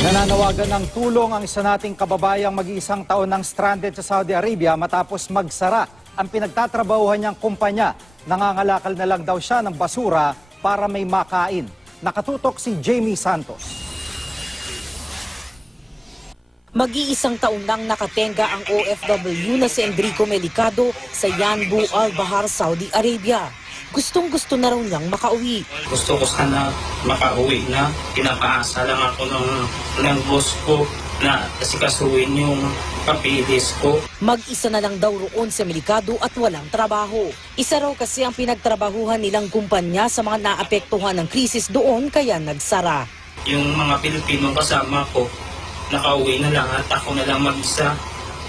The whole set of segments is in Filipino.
Nananawagan ng tulong ang isa nating kababayang mag-iisang taon ng stranded sa Saudi Arabia matapos magsara ang pinagtatrabahuhan niyang kumpanya. Nangangalakal na lang daw siya ng basura para may makain. Nakatutok si Jamie Santos. Mag-iisang taon lang nakatenga ang OFW na si Enrico Melicado sa Yanbu Al Bahar, Saudi Arabia. Gustong gusto na raw niyang makauwi. Gusto ko sana makauwi na. Pinapaasa lang ako ng, ng boss ko na asikasuhin yung papilis ko. Mag-isa na lang daw roon si Melicado at walang trabaho. Isa raw kasi ang pinagtrabahuhan nilang kumpanya sa mga naapektuhan ng krisis doon kaya nagsara. Yung mga Pilipino kasama ko, nakauwi na lang at ako na lang mag-isa.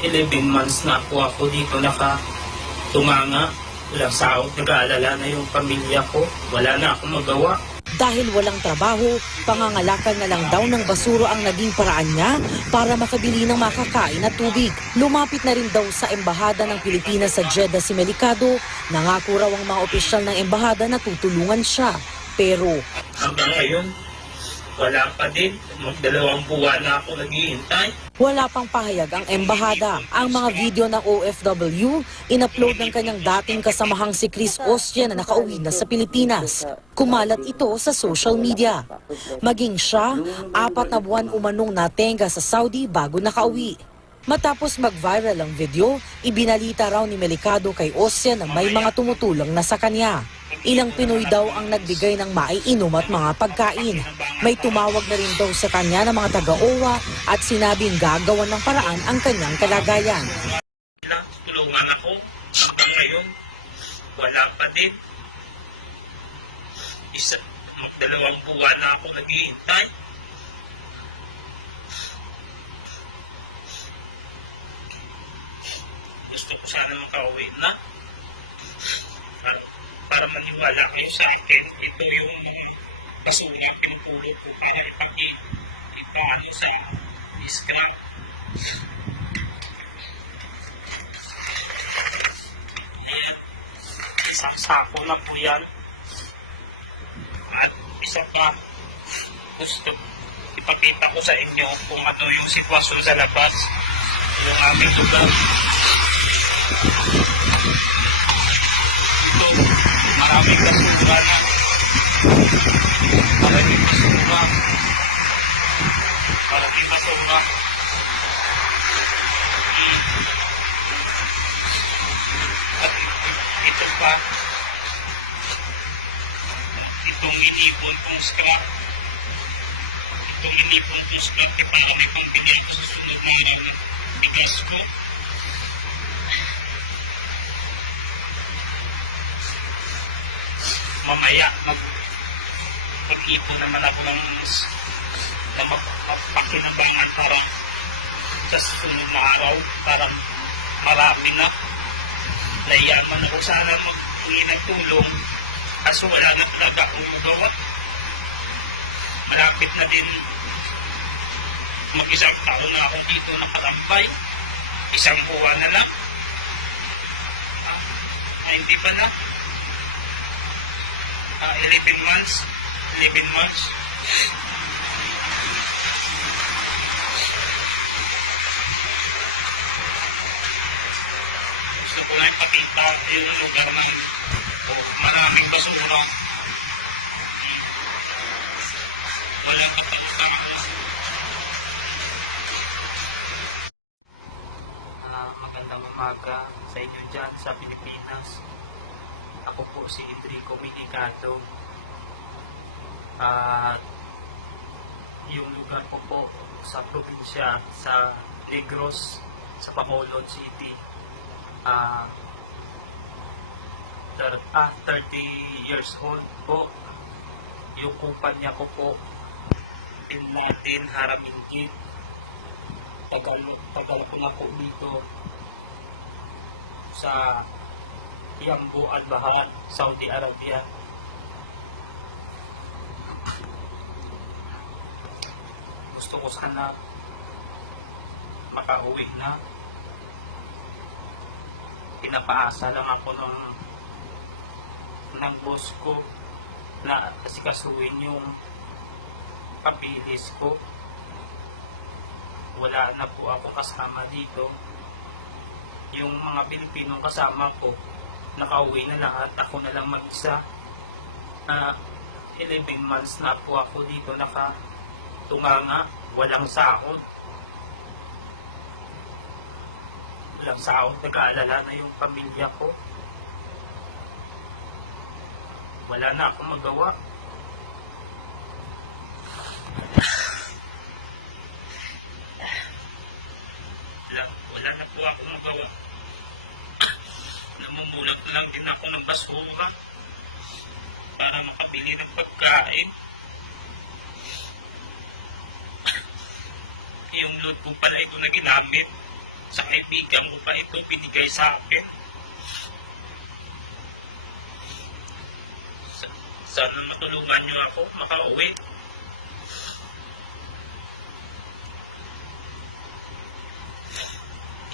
11 months na ako ako dito nakatumanga. Walang sahod, nag-aalala na yung pamilya ko. Wala na akong magawa. Dahil walang trabaho, pangangalakan na lang daw ng basuro ang naging paraan niya para makabili ng makakain at tubig. Lumapit na rin daw sa embahada ng Pilipinas sa Jeddah si Melicado. Nangako raw ang mga opisyal ng embahada na tutulungan siya. Pero Hanggang ngayon, wala pa din. Magdalawang buwan na ako naghihintay. Wala pang pahayag ang embahada. Ang mga video ng OFW, in-upload ng kanyang dating kasamahang si Chris Ostia na nakauwi na sa Pilipinas. Kumalat ito sa social media. Maging siya, apat na buwan umanong natenga sa Saudi bago nakauwi. Matapos mag-viral ang video, ibinalita raw ni Melicado kay Ostia na may mga tumutulong na sa kanya. Ilang Pinoy daw ang nagbigay ng maiinom at mga pagkain. May tumawag na rin daw sa kanya ng mga taga-OWA at sinabing gagawan ng paraan ang kanyang kalagayan. Tulungan ako. Hanggang ngayon, wala pa din. Isa, magdalawang buwan na ako naghihintay. Gusto ko sana makauwi na. Para, maniwala kayo sa akin, ito yung mga basura pinupulot ko para ipaki, ipaano sa scrap. Ayan. Isang sako na po yan. At isa pa, gusto ipakita ko sa inyo kung ano yung sitwasyon sa labas. Yung aming lugar. Maraming basura na. Maraming basura. Maraming. Hmm. At ito pa, itong inipon kong scrap, itong inipon kong scrap, iparami pang bigay ko sa sunod na araw na bigas ko. Mamaya, mag mag-ipon naman ako ng na mag- magpakinabangan para sa susunod na araw para marami na. Nayaman ako sana mag-uwi ng tulong. Kaso wala na talaga akong magawa. Malapit na din. Mag-isang taon na ako dito nakarambay isang buwan na lang. Ah, ah, hindi pa na ah, 11 months 11 months gusto ko lang ipakita yung lugar ng oh, maraming basura. Walang kapag-tao. Ah, magandang umaga sa inyo dyan sa Pilipinas. Ako po si Enrico Milicado. At yung lugar ko po sa probinsya sa Negros sa Bacolod City ah thir- ah, 30 years old po. Yung kumpanya ko po, Bin Laden Haramingit. Tagal, tagal ko na po dito sa Yambu Al-Bahar, Saudi Arabia. Gusto ko sana makauwi na pinapaasa lang ako ng ng boss ko na asikasuhin yung papilis ko wala na po ako kasama dito. Yung mga Pilipinong kasama ko, nakauwi na lahat. Ako na lang mag-isa. Ah, 11 months na po ako dito nakatunganga. Walang sahod. Walang sahod. Nag-aalala na yung pamilya ko. Wala na akong magawa. Wala, wala na po ako magawa. Namumulat na lang din ako ng basura para makabili ng pagkain. Yung load ko pala ito na ginamit. Sa kaibigan ko pa ito binigay sa akin. Sa- Sana matulungan niyo ako makauwi.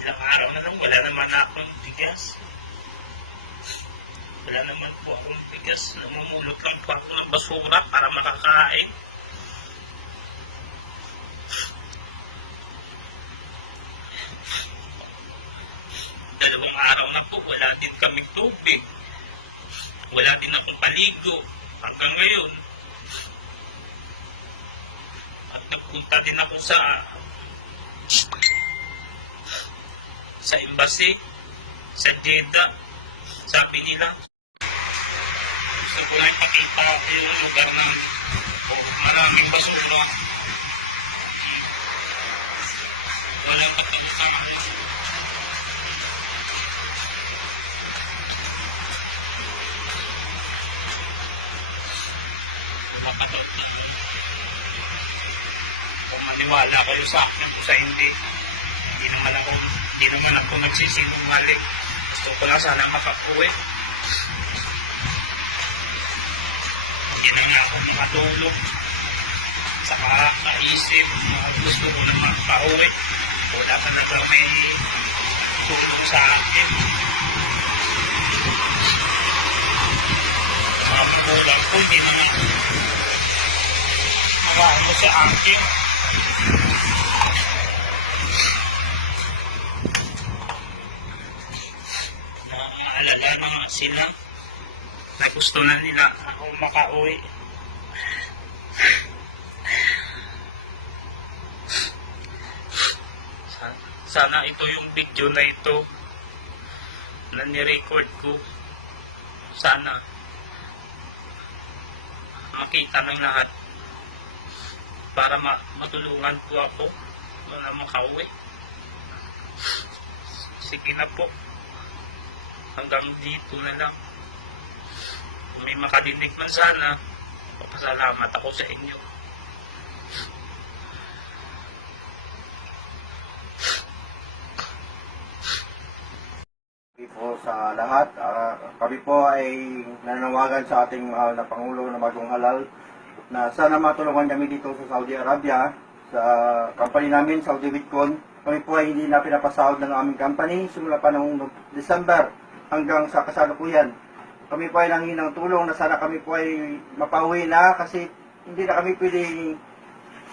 Ilang araw na lang, wala naman akong bigas. Wala naman po akong bigas. Namumulot lang po ako ng basura para makakain. Dalawang araw na po, wala din kaming tubig. Wala din akong paligo hanggang ngayon. At nagpunta din ako sa sa embassy, sa Jeddah. Sabi nila, gusto ko lang ipakita yung lugar ng oh, maraming basura. Walang pagkagusahan. Wala ka daw kung maniwala kayo sa akin o sa hindi. Hindi naman ako, hindi naman ako nagsisinungaling. Gusto ko lang sana makauwi. Makatulog. Saka naisip, mga gusto ko na makauwi. Wala talaga may tulong sa akin. Mga magulang ko, hindi na nga Marami sa akin. Naaalala na nga sila na gusto na nila ako makauwi. Sa- Sana ito yung video na ito na nirecord ko. Sana makita ng lahat para ma- matulungan po ako na makauwi. Sige na po. Hanggang dito na lang. Kung may makadinig man sana, papasalamat ako sa inyo. Kami po sa lahat. Ah, kami po ay nanawagan sa ating mahal na Pangulo na bagong halal na sana matulungan kami dito sa Saudi Arabia sa company namin, Saudi Bitcoin. Kami po ay hindi na pinapasahod ng aming company simula pa noong December hanggang sa kasalukuyan. Kami po ay nanghingi ng tulong na sana kami po ay mapauwi na kasi hindi na kami pwede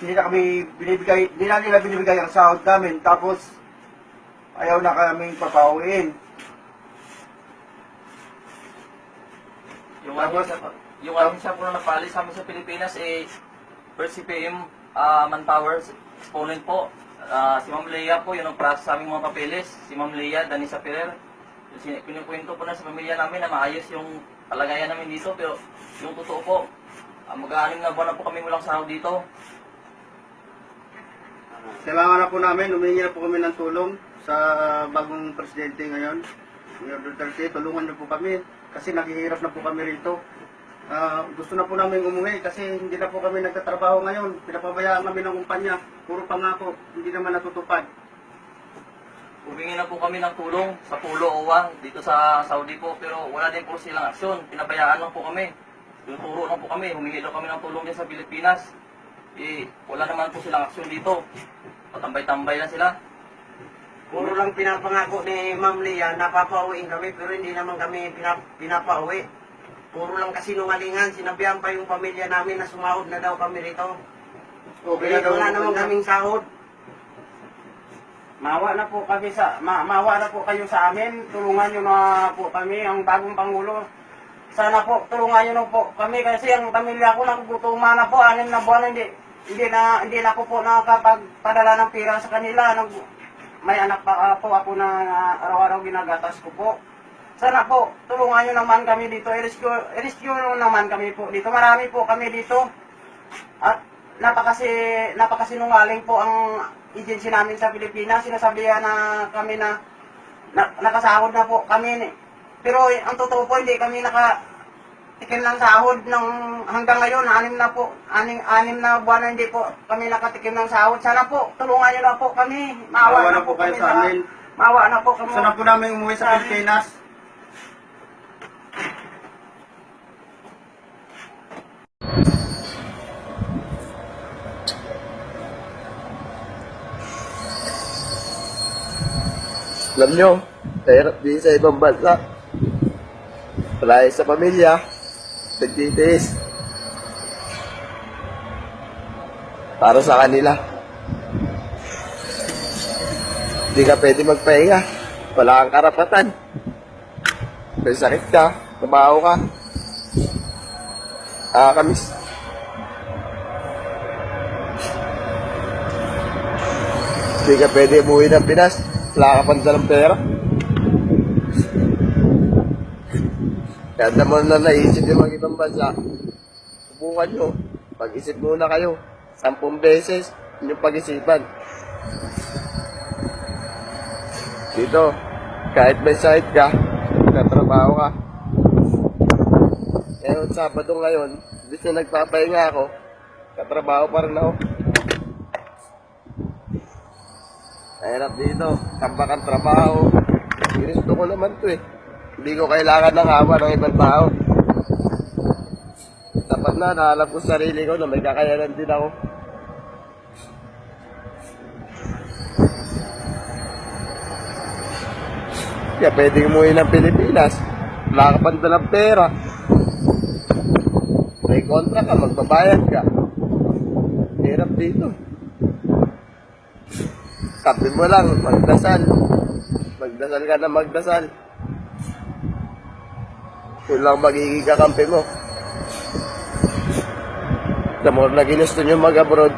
hindi na kami binibigay, hindi na nila binibigay ang sahod namin tapos ayaw na kaming papauwiin. Yung ahensya po, yung ahensya po na nagpaalis sa amin sa Pilipinas eh first CPM ah, manpower exponent po. Ah, si Ma'am Leia po, yun ang process sa aming mga papeles. Si Ma'am Leia, Danisa Ferrer. Pinukwento po na sa pamilya namin na maayos yung kalagayan namin dito. Pero yung totoo po, ah, mag-aanim na buwan na po kami walang sahod dito. Kailangan na po namin, humingi na po kami ng tulong sa bagong presidente ngayon. Mayor Duterte, tulungan niyo po kami kasi naghihirap na po kami rito. Ah, gusto na po namin umuwi kasi hindi na po kami nagtatrabaho ngayon. Pinapabayaan kami ng kumpanya. Puro pangako, hindi naman natutupad. Humingi na po kami ng tulong sa Pulo Owang dito sa Saudi po pero wala din po silang aksyon. Pinabayaan lang po kami. Tuturo lang po kami. Humingi daw kami ng tulong din sa Pilipinas. Eh, wala naman po silang aksyon dito. Patambay-tambay na sila. Puro lang pinapangako ni Ma'am Lia, napapauwiin kami pero hindi naman kami pinap pinapauwi. Puro lang kasinungalingan, sinabihan pa yung pamilya namin na sumahod na daw kami rito. Okay Eh, wala naman kaming sahod. Mawa na po kami sa ma, mawa na po kayo sa amin. Tulungan niyo na po kami ang bagong pangulo. Sana po tulungan niyo na po kami kasi ang pamilya ko nagugutuman na po anim na buwan hindi hindi na hindi na ako po nakakapagpadala ng pera sa kanila. Nag, may anak pa ah, po ako na ah, araw-araw ginagatas ko po. Sana po tulungan niyo naman kami dito. I-rescue, i-rescue naman kami po dito. Marami po kami dito. At napakasi napakasinungaling po ang agency namin sa Pilipinas. Sinasabihan na kami na, na nakasahod na po kami. Pero ang totoo po hindi kami naka tikim ng sahod ng hanggang ngayon anim na po anim, anim na buwan na hindi po kami nakatikim ng sahod. Sana po tulungan niyo na po kami. Maawa Maawa na po kayo kami sa amin. Maawa na po kami. Sana po namin umuwi sa Pilipinas. Alam nyo, mahirap din sa ibang bansa. Palaya sa pamilya, nagtitiis. Para sa kanila. Hindi ka pwede magpahinga. Wala kang karapatan. May sakit ka, tumaho ka. Nakakamiss. Hindi ka pwede umuwi ng Pinas. Wala ka pang pera. Kaya naman na naisip yung mga ibang bansa. Subukan nyo. Pag-isip muna kayo. Sampung beses inyong pag-isipan. Dito, kahit may sakit ka, nagtatrabaho ka. Ngayon, Sabado ngayon, bis na nagpapahinga ako, katrabaho pa rin ako. Mahirap dito. Tambak ang trabaho. Ginusto ko naman to eh. Hindi ko kailangan ng hawa ng ibang tao. Tapat na, nahalap ko sa sarili ko na may kakayanan din ako. Kaya pwedeng umuwi ng Pilipinas. Wala ka pang dalang pera. May kontra ka, magbabayad ka. Hirap dito. Sabi mo lang, magdasal. Magdasal ka na magdasal. Yun lang magiging kakampi mo. The more na ginusto nyo mag-abroad,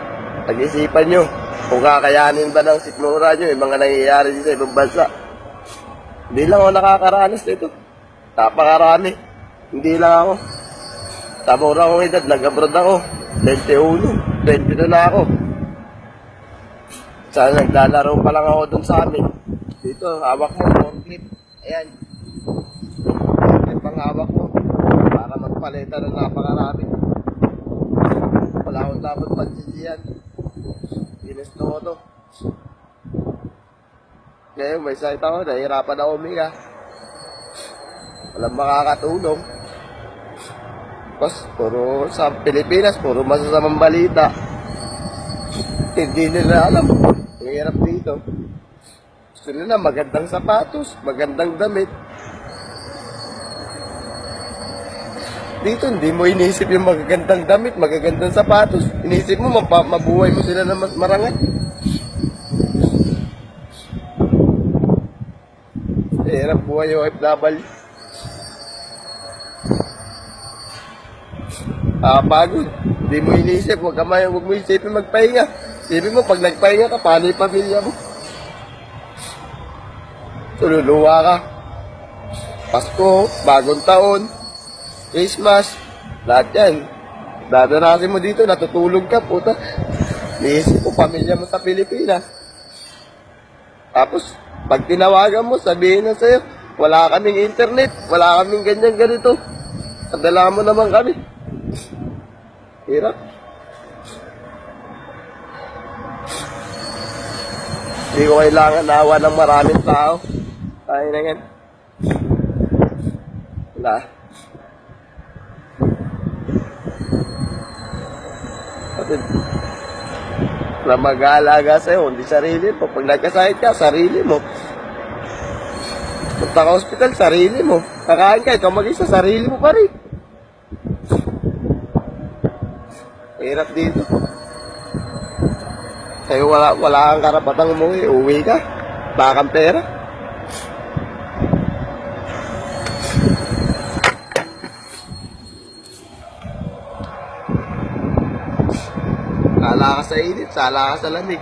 pag-isipan nyo kung kakayanin ba ng sikmura nyo yung mga nangyayari sa ibang bansa. Hindi lang ako nakakaranas nito. Napakarami. Hindi lang ako. Sa mura kong edad, nag-abroad ako. 21, 22 na ako. Sana naglalaro pa lang ako dun sa amin. Dito, hawak mo, forklift. Ayan. Yung panghawak mo. Para magpaleta ng napakarami. Wala akong dapat pagsisiyan. Ginusto ko to. Ngayon, may sakit ako. Nahihirapan ako umiga. Walang makakatulong. Tapos, puro sa Pilipinas, puro masasamang balita. Hindi nila alam. Ang hirap dito. Gusto nila magandang sapatos, magandang damit. Dito, hindi mo inisip yung magagandang damit, magagandang sapatos. Inisip mo, mabuhay mo sila na mas marangal. Hirap buhay yung OFW. Ah, pagod. Hindi mo inisip, huwag ka may, huwag mo isipin magpahinga. Isipin mo, pag nagpahinga ka, paano yung pamilya mo? Tululuwa ka. Pasko, bagong taon, Christmas, lahat yan. Dadanasin mo dito, natutulog ka, puta. Niisip mo, pamilya mo sa Pilipinas. Tapos, pag tinawagan mo, sabihin na sa'yo, wala kaming internet, wala kaming ganyan ganito. Kadala mo naman kami. Hirap. Hindi ko kailangan nawa ng maraming tao. Tayo na yan. Wala. Kapatid, na mag-aalaga sa'yo, hindi sarili mo. Pag nagkasakit ka, sarili mo. Punta ka hospital, sarili mo. Kakain ka, ikaw mag-isa, sarili mo pa rin. Hirap dito. Sa'yo wala, wala kang karapatang umuwi. Uwi ka. Bakang pera. Sala ka sa init, sala ka sa lamig.